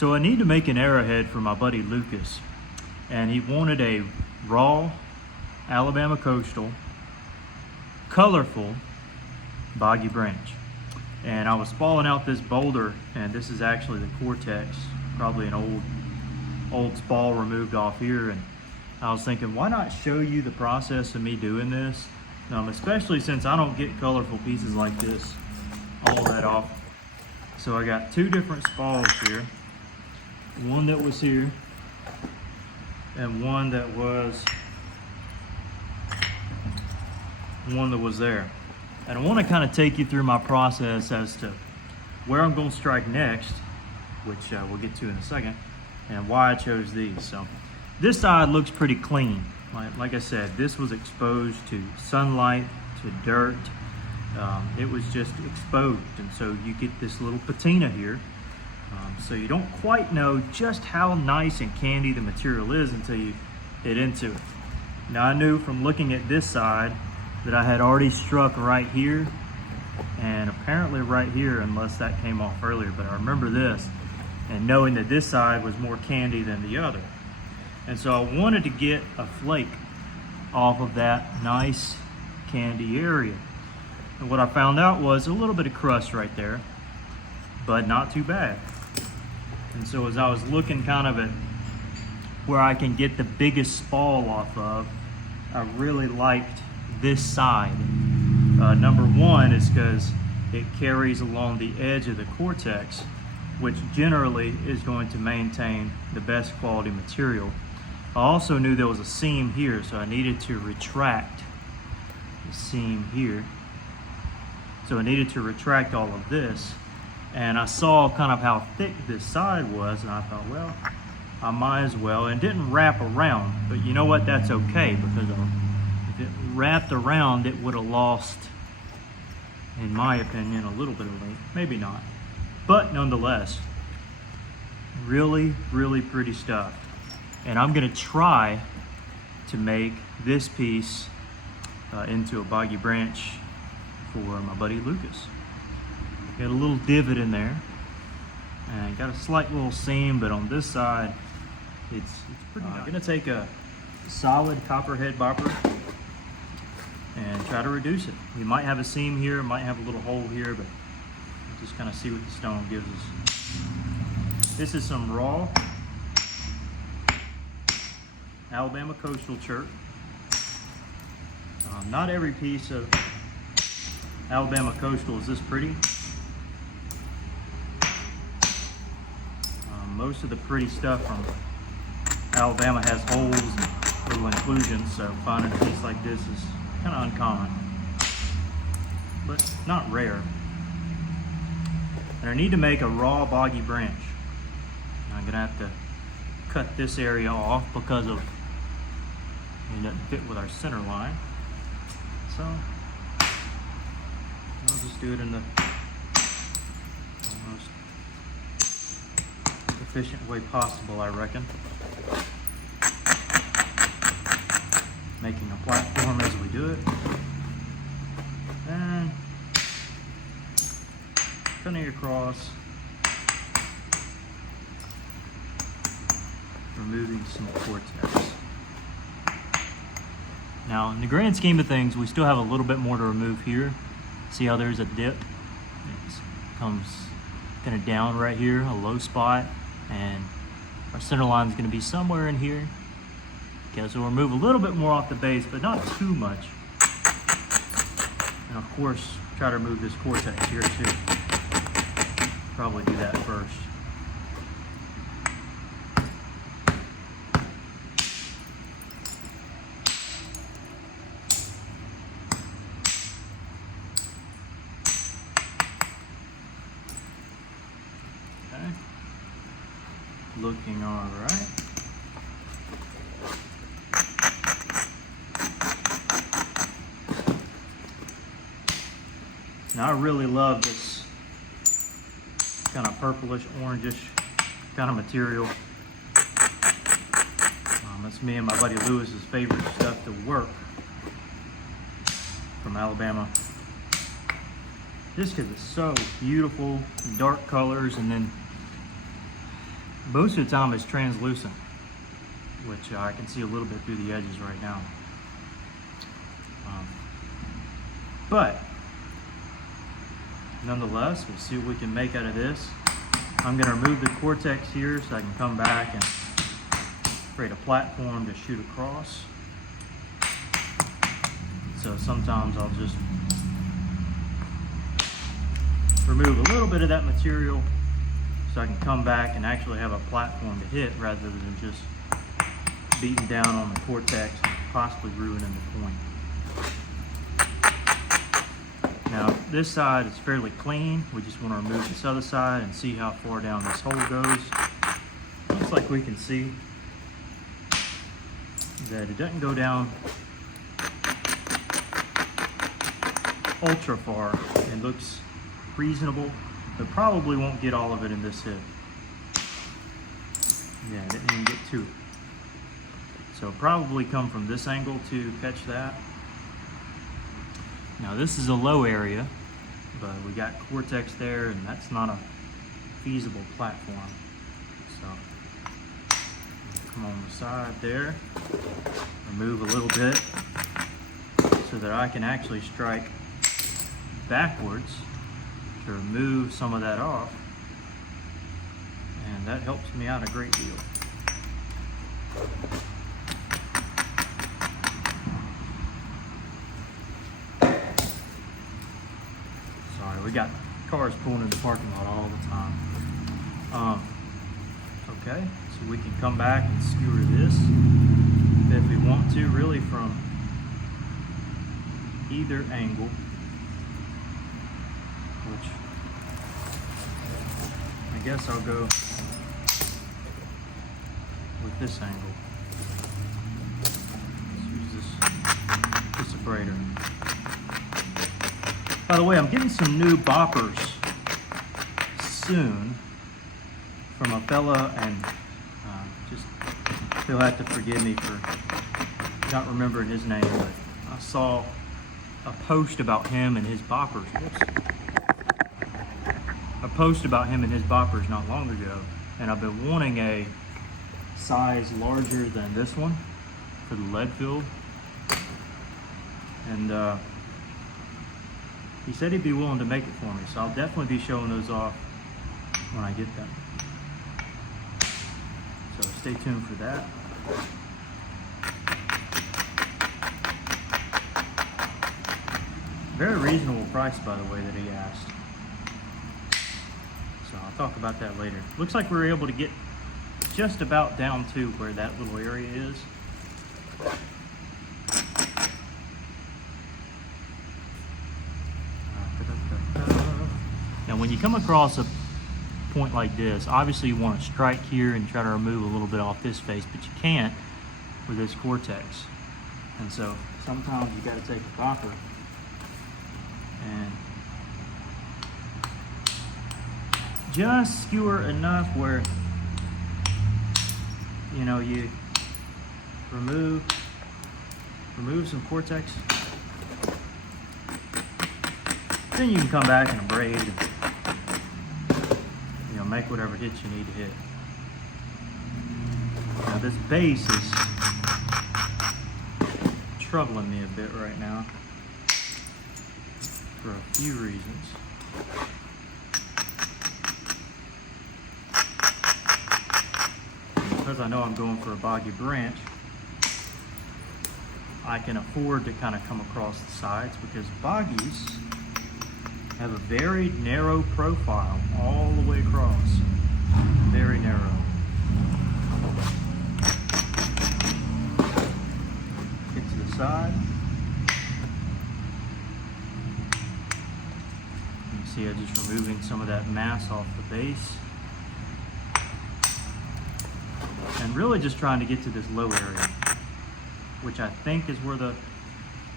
So I need to make an arrowhead for my buddy Lucas, and he wanted a raw Alabama coastal, colorful boggy branch. And I was spalling out this boulder, and this is actually the cortex, probably an old spall removed off here. And I was thinking, why not show you the process of me doing this, especially since I don't get colorful pieces like this all that often. So I got two different spalls here, one that was here and one that was there. And I want to kind of take you through my process as to where I'm going to strike next, which we'll get to in a second, and why I chose these. So this side looks pretty clean. Like I said, this was exposed to sunlight, to dirt. It was just exposed, and so you get this little patina here. So you don't quite know just how nice and candy the material is until you hit into it. Now I knew from looking at this side that I had already struck right here and apparently right here, unless that came off earlier, but I remember this and knowing that this side was more candy than the other. And so I wanted to get a flake off of that nice candy area. And what I found out was a little bit of crust right there, but not too bad. And so as I was looking kind of at where I can get the biggest spall off of, I really liked this side. Number one is because it carries along the edge of the cortex, which generally is going to maintain the best quality material. I also knew there was a seam here, so I needed to retract the seam here. So I needed to retract all of this. And I saw kind of how thick this side was, and I thought, well, I might as well. And it didn't wrap around, but you know what? That's okay, because if it wrapped around, it would have lost, in my opinion, a little bit of length. Maybe not. But nonetheless, really, really pretty stuff. And I'm gonna try to make this piece into a boggy branch for my buddy Lucas. Got a little divot in there, and got a slight little seam, but on this side, it's pretty nice. I'm gonna take a solid copperhead bopper and try to reduce it. We might have a seam here, might have a little hole here, but just kind of see what the stone gives us. This is some raw Alabama coastal chert. Not every piece of Alabama coastal is this pretty. Most of the pretty stuff from Alabama has holes and little inclusions, so finding a piece like this is kind of uncommon, but not rare. And I need to make a raw boggy branch. I'm gonna have to cut this area off because of it doesn't fit with our center line. So I'll just do it in the most efficient way possible, I reckon. Making a platform as we do it. And cutting across, removing some cortex. Now, in the grand scheme of things, we still have a little bit more to remove here. See how there's a dip? It comes kind of down right here, a low spot, and our center line is going to be somewhere in here. Okay, so we'll remove a little bit more off the base, but not too much. And of course, try to remove this cortex here too. Probably do that first. Okay. Looking all right. Now I really love this kind of purplish, orangish kind of material. That's me and my buddy Lewis's favorite stuff to work from Alabama. Just because it's so beautiful, dark colors, and then most of the time it's translucent, which I can see a little bit through the edges right now. But nonetheless, we'll see what we can make out of this. I'm going to remove the cortex here so I can come back and create a platform to shoot across. So sometimes I'll just remove a little bit of that material so I can come back and actually have a platform to hit rather than just beating down on the cortex and possibly ruining the point. Now this side is fairly clean. We just want to remove this other side and see how far down this hole goes. Looks like we can see that it doesn't go down ultra far. It looks reasonable, but probably won't get all of it in this hit. Yeah, it didn't even get to it. So probably come from this angle to catch that. Now this is a low area, but we got cortex there and that's not a feasible platform. So come on the side there, remove a little bit so that I can actually strike backwards to remove some of that off, and that helps me out a great deal. Sorry, we got cars pulling in the parking lot all the time. Okay, so we can come back and skewer this if we want to, really from either angle, which I guess I'll go with this angle. Let's use this abrader. By the way, I'm getting some new boppers soon from a fella, and just he'll have to forgive me for not remembering his name, but I saw a post about him and his boppers. A post about him and his boppers not long ago, and I've been wanting a size larger than this one for the lead field, and he said he'd be willing to make it for me, so I'll definitely be showing those off when I get them. So stay tuned for that. Very reasonable price, by the way, that he asked. So I'll talk about that later. Looks like we were able to get just about down to where that little area is. Now when you come across a point like this, obviously you want to strike here and try to remove a little bit off this face, but you can't with this cortex. And so sometimes you got to take a bopper and just skewer enough where, you know, you remove some cortex. Then you can come back and abrade and, you know, make whatever hits you need to hit. Now this base is troubling me a bit right now for a few reasons. Because I know I'm going for a boggy branch, I can afford to kind of come across the sides, because boggies have a very narrow profile all the way across. Very narrow. Get to the side. You see I'm just removing some of that mass off the base. And really just trying to get to this low area, which I think is where the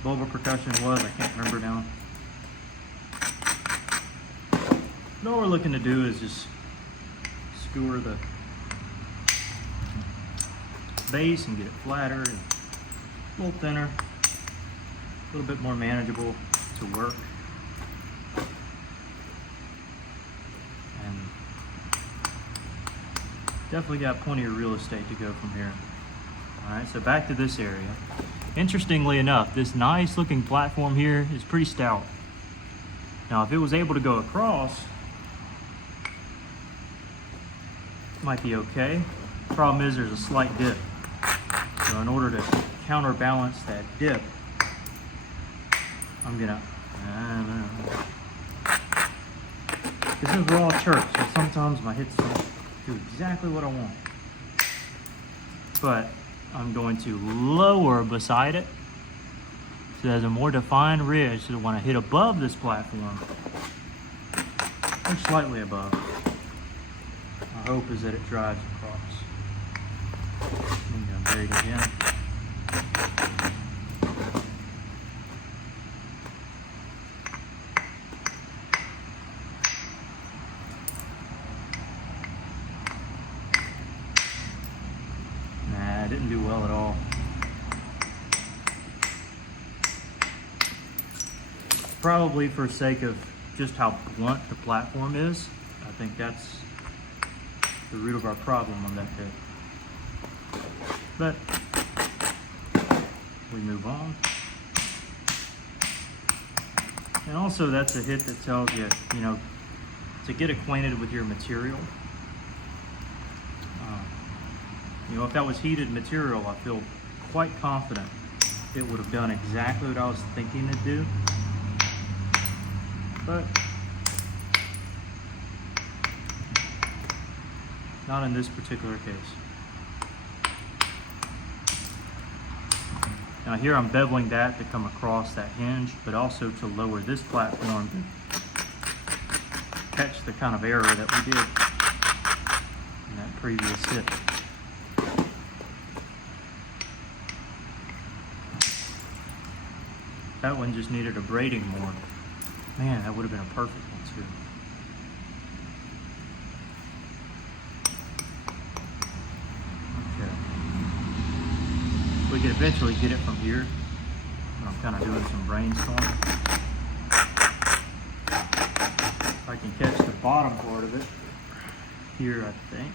bulbar percussion was. I can't remember now. And all we're looking to do is just skewer the base and get it flatter and a little thinner, a little bit more manageable to work. And definitely got plenty of real estate to go from here. All right, so back to this area. Interestingly enough, this nice looking platform here is pretty stout. Now, if it was able to go across, it might be okay. Problem is there's a slight dip. So in order to counterbalance that dip, I'm gonna, this is raw church, so sometimes my hits don't do exactly what I want. But I'm going to lower beside it so there's a more defined ridge. So when I hit above this platform, or slightly above, my hope is that it drives across. I'm gonna braid again. Nah, it didn't do well at all. Probably for sake of just how blunt the platform is. I think that's the root of our problem on that hit. But we move on. And also that's a hit that tells you, you know, to get acquainted with your material. You know, if that was heated material, I feel quite confident it would have done exactly what I was thinking it'd do. But not in this particular case. Now here I'm beveling that to come across that hinge, but also to lower this platform to catch the kind of error that we did in that previous hit. That one just needed a braiding more. Man, that would have been a perfect one too. Okay. We could eventually get it from here. I'm kind of doing some brainstorming. If I can catch the bottom part of it here, I think.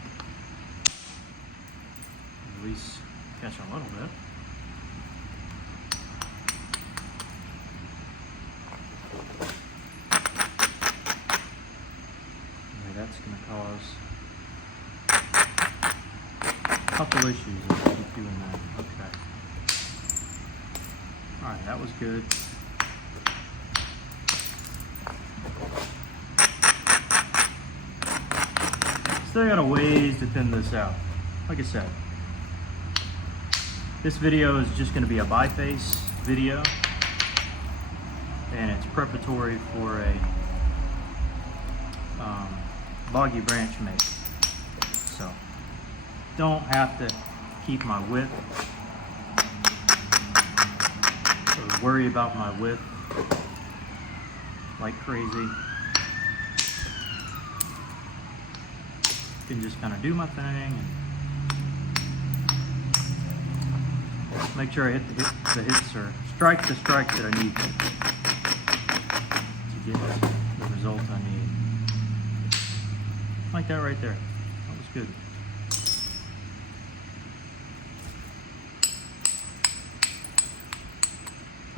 At least catch a little bit. That's going to cause a couple issues if I keep doing that. Okay. Alright, that was good. Still got a ways to thin this out. Like I said, this video is just going to be a biface video, and it's preparatory for a boggy branch make. So don't have to keep my width or worry about my width like crazy. Can just kind of do my thing and make sure I hit the hits or strike the strike that I need to get the result I need. Like that right there. That was good.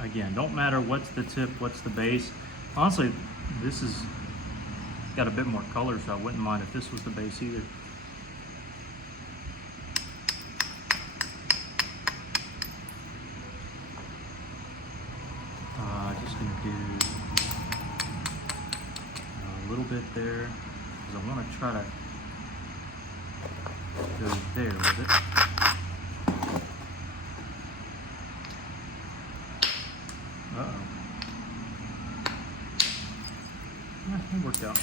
Again, don't matter what's the tip, what's the base. Honestly, this has got a bit more color, so I wouldn't mind if this was the base either. Just gonna do a little bit there. I want to try to go there with it. Uh-oh. It worked out.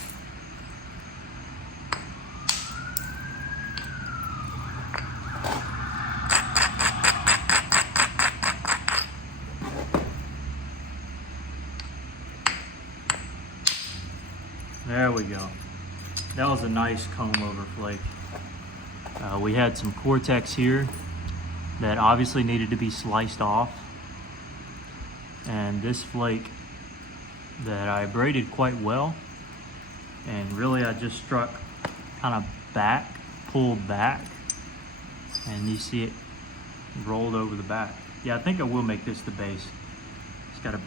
There we go. That was a nice comb over flake. We had some cortex here that obviously needed to be sliced off. And this flake that I braided quite well. And really I just struck kind of back pulled back, and you see it rolled over the back. Yeah, I think I will make this the base. It's got a,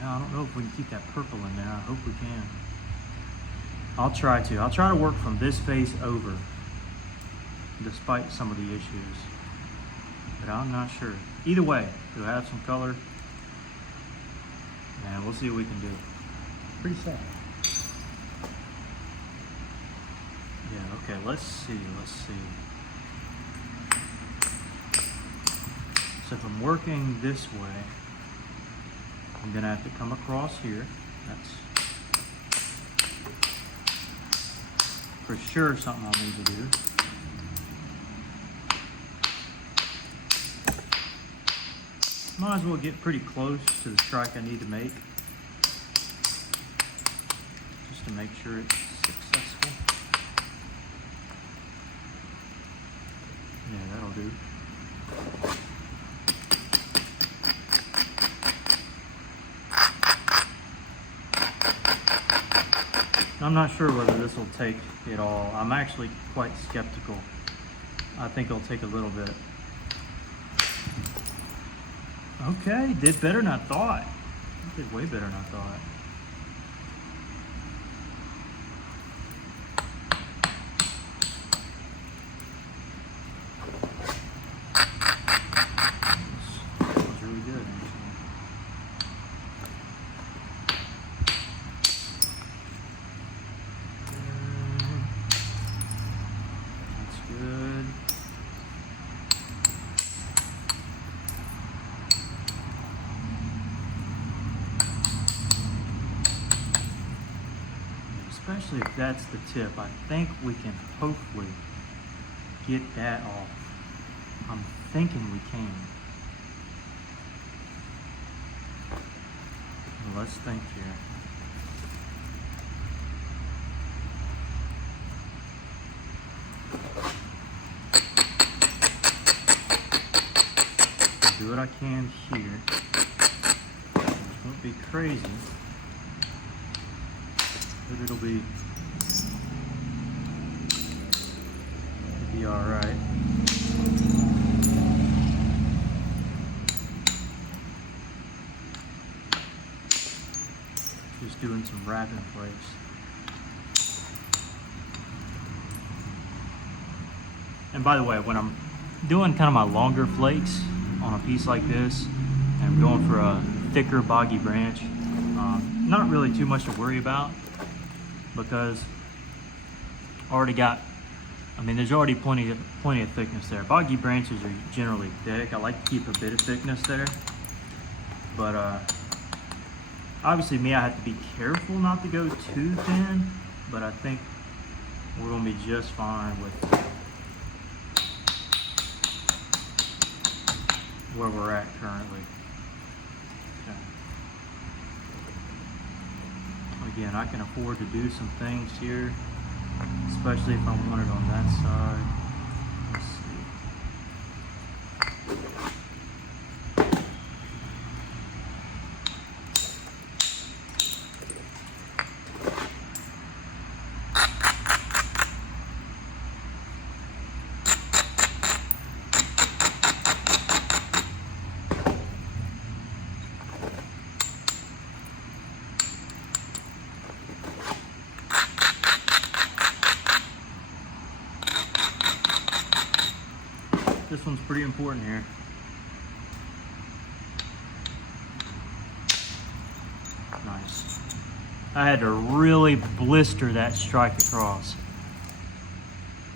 well, I don't know if we can keep that purple in there. I hope we can. I'll try to work from this face over, despite some of the issues, but I'm not sure. Either way, it'll have some color, and we'll see what we can do. Pretty sad. Yeah, okay, let's see. So if I'm working this way, I'm gonna have to come across here. That's for sure something I'll need to do. Might as well get pretty close to the strike I need to make, just to make sure it's successful. Yeah, that'll do. I'm not sure whether this will take it all. I'm actually quite skeptical. I think it'll take a little bit. Okay, did better than I thought. Did way better than I thought. That was really good, actually. That's good. Especially if that's the tip, I think we can hopefully get that off. I'm thinking we can. Well, let's think here. I'll do what I can here. Which won't be crazy. But it'll be all right. Just doing some wrap in place. And by the way, when I'm doing kind of my longer flakes on a piece like this, and I'm going for a thicker boggy branch, not really too much to worry about, because I already got, I mean, there's already plenty of thickness there. Boggy branches are generally thick. I like to keep a bit of thickness there, but obviously me, I have to be careful not to go too thin, but I think we're gonna be just fine with where we're at currently. Okay. Again, I can afford to do some things here, especially if I want it on that side. Let's see. This one's pretty important here. Nice. I had to really blister that strike across,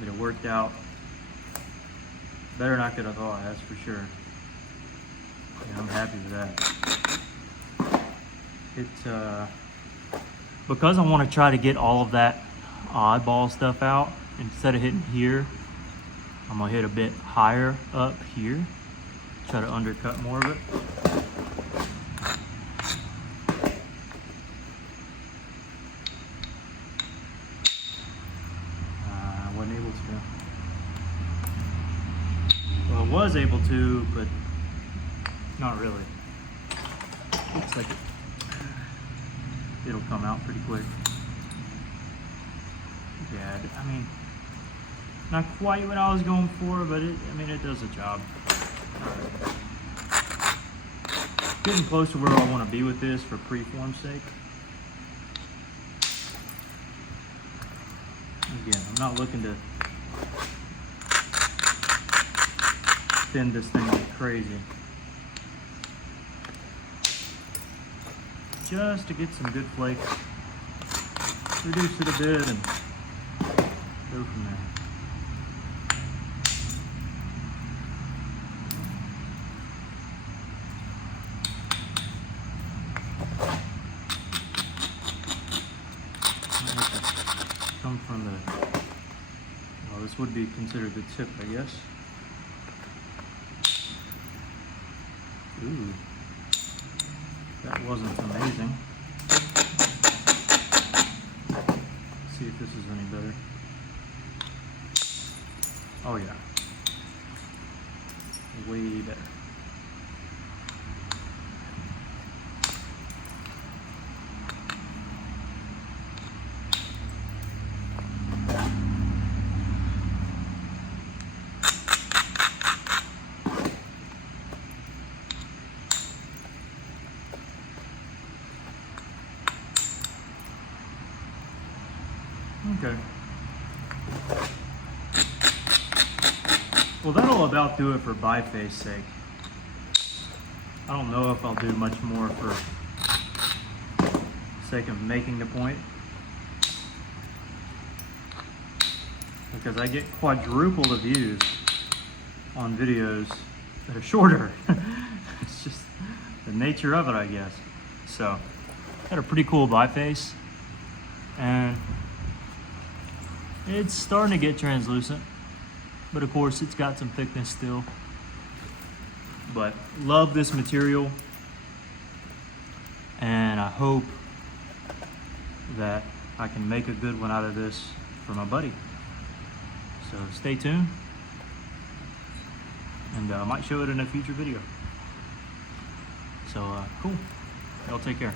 but it worked out better than I could have thought, that's for sure. Yeah, I'm happy with that. Because I want to try to get all of that oddball stuff out, instead of hitting here, I'm gonna hit a bit higher up here, try to undercut more of it. I wasn't able to. Well, I was able to, but not really. Looks like it'll come out pretty quick. Yeah, I mean, Not quite what I was going for, but I mean, it does the job. Getting close to where I want to be with this for preform's sake. Again, I'm not looking to thin this thing like crazy. Just to get some good flakes. Reduce it a bit and go from there. Come from the, well, this would be considered the tip, I guess. Ooh, that wasn't amazing. Let's see if this is any better. Oh yeah, way better. Okay. Well, that'll about do it for biface sake. I don't know if I'll do much more for sake of making the point, because I get quadruple the views on videos that are shorter. It's just the nature of it, I guess. So, got a pretty cool biface, and it's starting to get translucent, but of course it's got some thickness still. But love this material, and I hope that I can make a good one out of this for my buddy. So stay tuned, and I might show it in a future video. So cool, y'all take care.